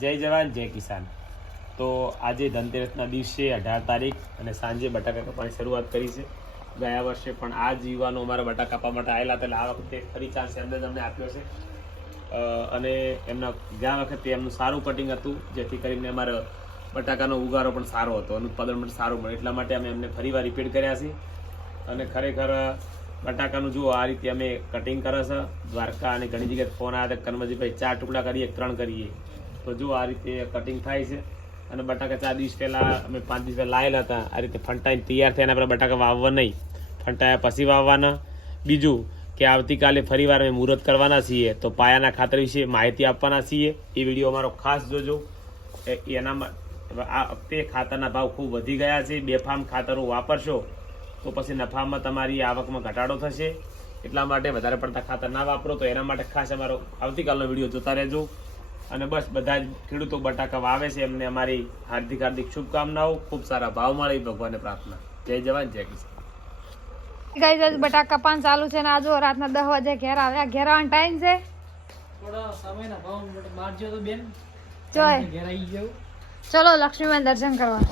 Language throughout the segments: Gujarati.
જય જવાન જય કિસાન. તો આજે ધનતેરસના દિવસે 18 તારીખ અને સાંજે બટાકા કાપવાની શરૂઆત કરી છે. ગયા વર્ષે પણ આ જ યુવાનો અમારા બટાકા કાપવા માટે આવેલા હતા, એટલે આ વખતે ફરી ચાન્સ એમને અમને આપ્યો છે. અને એમના ગયા વખતે એમનું સારું કટિંગ હતું, જેથી કરીને અમારો બટાકાનો ઉગારો પણ સારો હતો અને ઉત્પાદન પણ સારું મળે, એટલા માટે અમે એમને ફરીવાર રિપીટ કર્યા છે. અને ખરેખર બટાકાનું જુઓ આ રીતે અમે કટિંગ કરે છે. દ્વારકા અને ઘણી જગ્યાએ ફોન આવ્યા હતા, કનમજીભાઈ 4 ટુકડા કરીએ 3 કરીએ, તો જો આ રીતે કટિંગ થાય છે. અને બટાકા 4 દિવસ પહેલાં અમે 5 દિવસ પહેલાં લાવેલા હતા. આ રીતે ફંટાઈને તૈયાર થયા, આપણે બટાકા વાવવા નહીં, ફંટાયા પછી વાવવાના. બીજું કે આવતીકાલે ફરીવાર અમે મુહૂર્ત કરવાના છીએ, તો પાયાના ખાતર વિશે માહિતી આપવાના છીએ. એ વિડીયો અમારો ખાસ જોજો. એનામાં આ વખતે ખાતરના ભાવ ખૂબ વધી ગયા છે. બેફામ ખાતરો વાપરશો તો પછી નફામાં તમારી આવકમાં ઘટાડો થશે. એટલા માટે વધારે પડતા ખાતર ના વાપરો. તો એના માટે ખાસ અમારો આવતીકાલનો વિડીયો જોતા રહેજો. અને બસ બધા જ ખેડૂતો બટાકા વાવે છે એમને અમારી હાર્દિક શુભકામનાઓ. ખૂબ સારા ભાવ મળે ભગવાનને પ્રાર્થના. જય જવાન જય કિસાન. ગાઈસ આજ બટાકા કાપવાનું ચાલુ છે ને આજો રાતના 10 વાગે ઘેર આવ્યા. ઘેર આવવાનો ટાઈમ છે થોડા સમયના ભાવ મારજો તો બેન જોય. ઘેર આવી જાવ. ચલો લક્ષ્મીમાં દર્શન કરવા.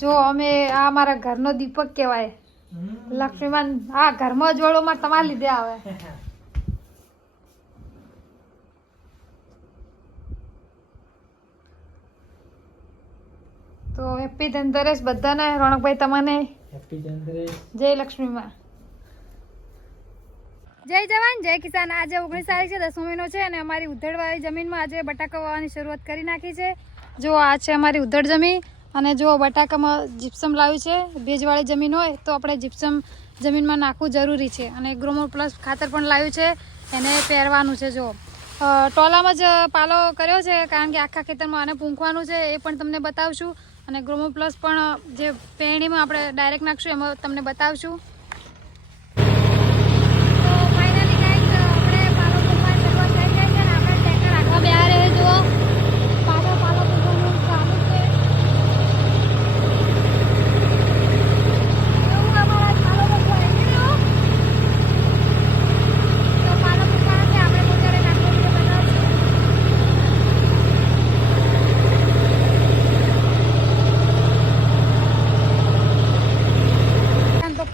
જો અમે આ અમારા ઘરનો દીપક કહેવાય. લક્ષ્મીમાન આ ઘરમાં જોડોમાં તમારા લીધે આવે. તો હેપી ધનતેરસ બધાને. રોણકભાઈ તમને હેપી ધનતેરસ. જય લક્ષ્મીમાં. જય જવાન જય કિસાન. આજે 19 તારીખ છે, 10મો મહિનો છે અને અમારી ઉધડવાળી જમીનમાં આજે બટાકા વાવવાની શરૂઆત કરી નાખી છે. જો આ છે અમારી ઉધડ જમીન અને જો બટાકામાં જીપ્સમ લાવ્યું છે. ભેજવાળી જમીન હોય તો આપણે જીપ્સમ જમીનમાં નાખવું જરૂરી છે. અને ગ્રોમો પ્લસ ખાતર પણ લાવ્યું છે, એને પહેરવાનું છે. જો ટોલામાં જ પાલો કર્યો છે, કારણ કે આખા ખેતરમાં આને પૂંખવાનું છે, એ પણ તમને બતાવશું. અને ગ્રોમો પ્લસ પણ જે પેરણીમાં આપણે ડાયરેક્ટ નાખશું એમાં તમને બતાવશું.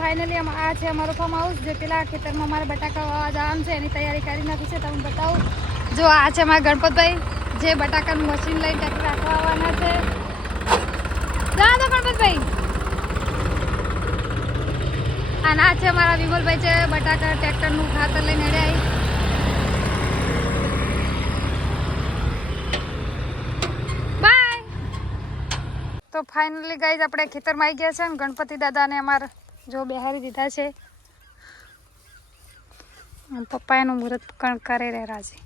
ફાઇનલી આ છે અમારો ફાર્મ હાઉસ, જે પેલા ખેતરમાં અમારે બટાકા વાવવા જવાનું છે એની તૈયારી કરી નાખી છે. તમને બતાવું. જો આ છે અમારા ગણપતભાઈ, જે બટાકાનું મશીન લઈને ટ્રેક્ટર રાખવા આવવાના છે. જા તો ગણપતભાઈ. અને આ છે અમારા વિમલભાઈ, છે બટાકા ટ્રેક્ટરનું ખાતર લઈને આવ્યા. બાય. તો ફાઇનલી ગાઈઝ આપણે ખેતરમાં આવી ગયા છે અને ગણપતિ દાદાને અમારે જો બેહારી દીધા છે. પપ્પા એનું મુહૂર્ત કરે રહ્યા છે.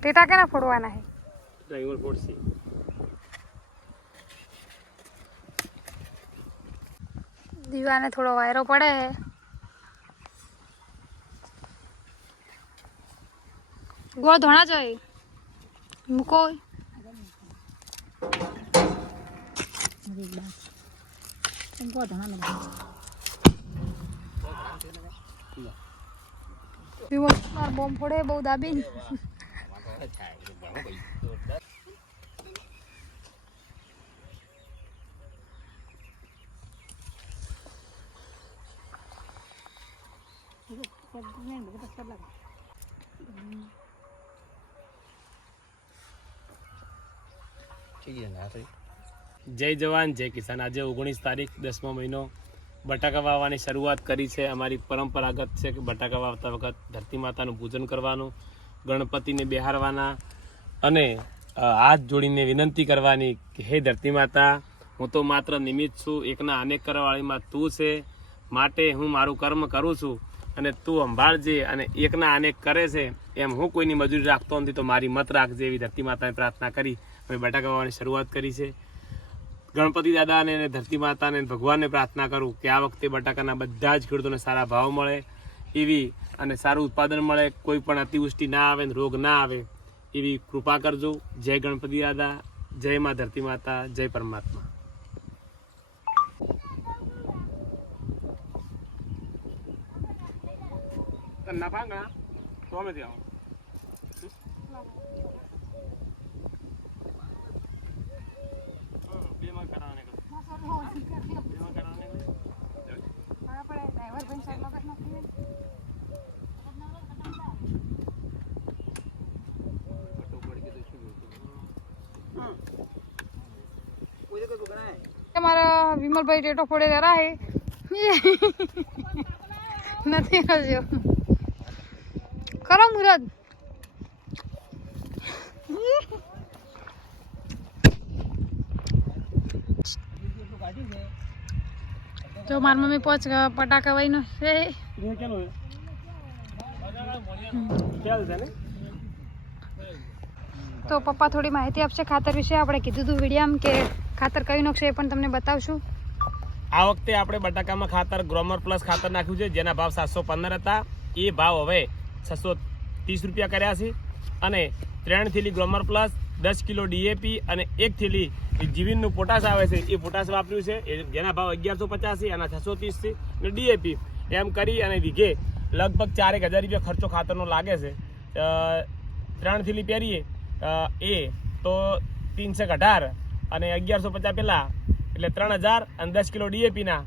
ટેટા કેના ફોડવાના છે? ડ્રાઈવર ફોડશે. દીવાને થોડો વાયરો પડે. ગોળ ધોણા જોઈએ મૂકો. બોમ્બ ફોડે બહુ દાબી. જય જવાન જય કિસાન. આજે 19 તારીખ 10મો મહિનો. બટાકા વાવવાની શરૂઆત કરી છે. અમારી પરંપરાગત છે કે બટાકા વાવતા વખત ધરતી માતાનું પૂજન કરવાનું, ગણપતિને બેહારવાના અને હાથ જોડીને વિનંતી કરવાની કે હે ધરતી માતા, હું તો માત્ર નિમિત્ત છું, એકના અનેક કરવાવાળીમાં તું છે, માટે હું મારું કર્મ કરું છું અને તું સંભાળજે. અને એકના અનેક કરે છે એમ હું કોઈની મજૂરી રાખતો નથી, તો મારી મત રાખજે. એવી ધરતી માતાને પ્રાર્થના કરી અમે બટાકા વાવવાની શરૂઆત કરી છે. ગણપતિ દાદાને અને ધરતી માતાને ભગવાનને પ્રાર્થના કરું કે આ વખતે બટાકાના બધા જ ખેડૂતોને સારા ભાવ મળે, એવી અને સારું ઉત્પાદન મળે, કોઈ પણ અતિવૃષ્ટિ ના આવે ને રોગ ના આવે એવી કૃપા કરજો. જય ગણપતિ દાદા, જય મા ધરતી માતા, જય પરમાત્મા. ના ભાંગા તો અમે ત્યાં અમારા વિમલભાઈ ટેટો ફોડે જરા હે નથી હજો કરો મુરદ. જો મારી મમ્મી પોચ પટાકા વાઈ નો છે. તો પપ્પા થોડી માહિતી આપશે ખાતર વિશે. આપણે કીધું હતું વિડીયામાં કે ખાતર કયું નાખશે એ પણ તમને બતાવશું. આ વખતે આપણે બટાકામાં ખાતર ગ્રોમર પ્લસ ખાતર નાખ્યું છે, જેના ભાવ 715 હતા. એ ભાવ હવે 630 રૂપિયા કર્યા છે. અને 3 થેલી ગ્રોમર પ્લસ, 10 કિલો DAP અને 1 થેલી જીવીનનું પોટાશ આવે છે એ પોટાશ વાપર્યું છે, જેના ભાવ 1150 છે, આના 630 છે. અને DAP એમ કરી અને વીઘે લગભગ 4,000 રૂપિયા ખર્ચો ખાતરનો લાગે છે. 3 થેલી પહેરીએ એ તો 318 અને 1150 પેલા એટલે 3000 અને 10 કિલો DAP ના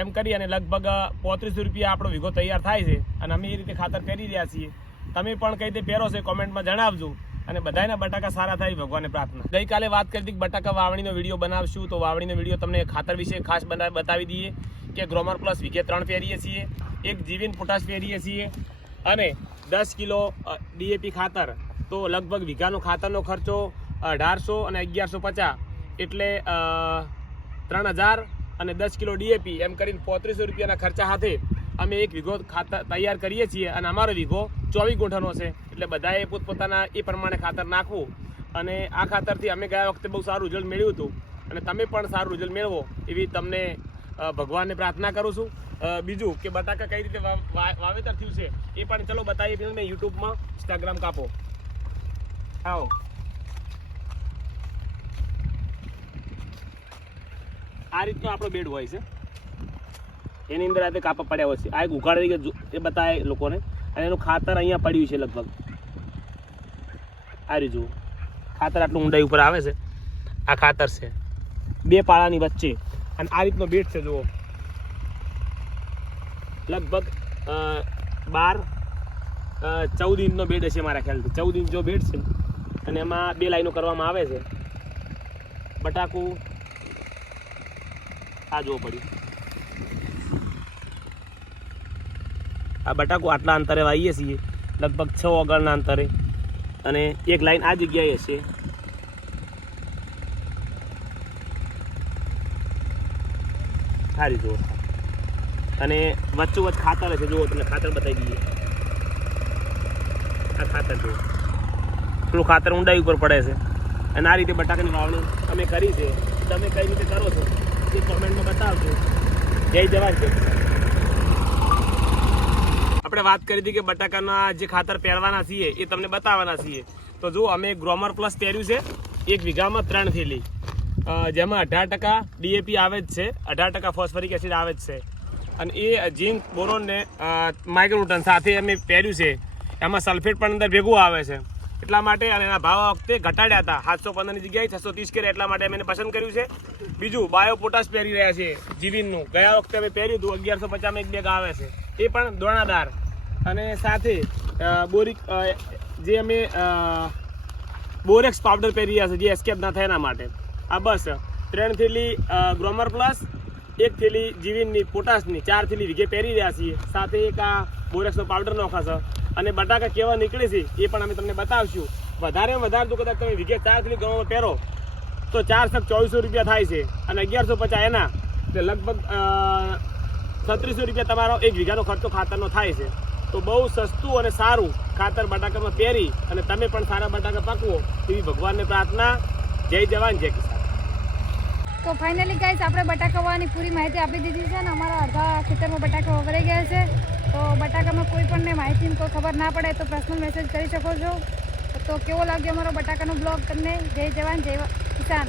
એમ કરી અને લગભગ 3500 રૂપિયા આપણો વીઘો તૈયાર થાય છે. અને અમે એ રીતે ખાતર પહેરી રહ્યા છીએ. તમે પણ કઈ રીતે પહેરો છે કોમેન્ટમાં જણાવજો. અને બધાના બટાકા સારા થાય ભગવાનને પ્રાર્થના. ગઈકાલે વાત કરી હતી કે બટાકા વાવણીનો વિડીયો બનાવશું, તો વાવણીનો વિડીયો તમને ખાતર વિશે ખાસ બતાવી દઈએ કે ગ્રોમર પ્લસ વીઘે 3 પહેરીએ છીએ, 1 જીવીન પોટાશ પહેરીએ છીએ અને 10 કિલો DAP ખાતર. તો લગભગ વીઘાનો ખાતરનો ખર્ચો 1800 અને 1150 એટલે 3000 અને 10 કિલો DAP એમ કરીને 3500 રૂપિયાના ખર્ચા સાથે અમે 1 વીઘો ખાતર તૈયાર કરીએ છીએ. અને અમારો વીઘો 24 ગુંઠાનો છે, એટલે બધાએ પોતપોતાના એ પ્રમાણે ખાતર નાખવું. અને આ ખાતરથી અમે ગયા વખતે બહુ સારું રિઝલ્ટ મેળવ્યું હતું અને તમે પણ સારું રિઝલ્ટ મેળવો એવી તમને ભગવાનને પ્રાર્થના કરું છું. બીજું કે બટાકા કઈ રીતે વાવેતર થયું છે એ પણ ચલો બતાવીએ. મેં યુટ્યુબમાં ઇન્સ્ટાગ્રામ કાપો આવો. આ રીતનો આપણો બેડ હોય છે, એની અંદર આ કાપા પડ્યા હોય છે. આ એક ઉઘાડી એ બતાવે લોકોને. અને એનું ખાતર અહીંયા પડ્યું છે લગભગ આ રીત જુઓ. ખાતર આટલું ઊંડાઈ ઉપર આવે છે. આ ખાતર છે 2 પાળાની વચ્ચે. અને આ રીતનો બેડ છે જુઓ. લગભગ 12-14 ઇંચનો બેડ હશે મારા ખ્યાલથી. 14 ઇંચ જો બેડ છે અને એમાં 2 લાઈનો કરવામાં આવે છે. બટાકું આ જોવો પડ્યું. આ બટાકું આટલા અંતરે વાવીએ છીએ, લગભગ 6 ઓગળના અંતરે. અને એક લાઈન આ જગ્યાએ હશે. સારી જુઓ. અને વચ્ચોવચ્ચ ખાતર હશે. જુઓ તમને ખાતર બતાવી દઈએ. આ ખાતર જુઓ, થોડું ખાતર ઊંડાઈ ઉપર પડે છે. અને આ રીતે બટાકાની વાવણી અમે કરી છે. તમે કઈ રીતે કરો છો એ કોમેન્ટમાં બતાવજો. જય જવાન જય કિસાન. આપણે વાત કરી હતી કે બટાકાના જે ખાતર પહેરવાના છીએ એ તમને બતાવવાના છીએ. તો જો અમે ગ્રોમર પ્લસ પહેર્યું છે 1 વીઘામાં 3 થેલી, જેમાં 18% DAP આવે જ છે, 18% ફોસ્ફરિક એસિડ આવે જ છે. અને એ ઝીંક, બોરોન ને માઇક્રોન્યુટ્રન સાથે અમે પહેર્યું છે. એમાં સલ્ફેટ પણ અંદર ભેગું આવે છે. એટલા માટે અને એના ભાવ વખતે ઘટાડ્યા હતા. 715ની જગ્યાએ 630 કર્યા. એટલા માટે અમે એને પસંદ કર્યું છે. બીજું બાયો પોટાશ પહેરી રહ્યા છે જીવીનનું. ગયા વખતે અમે પહેર્યું હતું 1150માં 1 બેગ આવે છે, એ પણ દોણાદાર. અને સાથે બોરિક જે અમે બોરેક્સ પાવડર પહેરી રહ્યા છે જે એસ્કેપ ના થાય એના માટે. આ બસ 3 થેલી ગ્રોમર પ્લસ, 1 થેલી જીવીનની પોટાશની, 4 થેલી વીઘે પહેરી રહ્યા છીએ. સાથે એક આ બોરેક્સનો પાવડર નોખાશે. અને બટાકા કેવા નીકળે છે એ પણ અમે તમને બતાવશું. વધારેમાં વધારે જો કદાચ તમે વીઘે 4 થેલી ગ્રોમર પહેરો તો 42400 રૂપિયા થાય છે. અને 1150 એના એટલે લગભગ 3600 રૂપિયા તમારો 1 વીઘાનો ખર્ચો ખાતરનો થાય છે. તો બહુ સસ્તું અને સારું ખાતર બટાકામાં પહેરી અને તમે પણ સારા બટાકા પાકવો એવી ભગવાનને પ્રાર્થના. જય જવાન જય કિસાન. તો ફાઇનલી ગાઈસ આપણે બટાકા વાવવાની પૂરી માહિતી આપી દીધી છે. અને અમારા અડધા ખેતરમાં બટાકા વવરાઈ ગયા છે. તો બટાકામાં કોઈ પણને માહિતીની કોઈ ખબર ના પડે તો પર્સનલ મેસેજ કરી શકો છો. તો કેવો લાગ્યો અમારો બટાકાનો બ્લોગ તમને? જય જવાન જય કિસાન.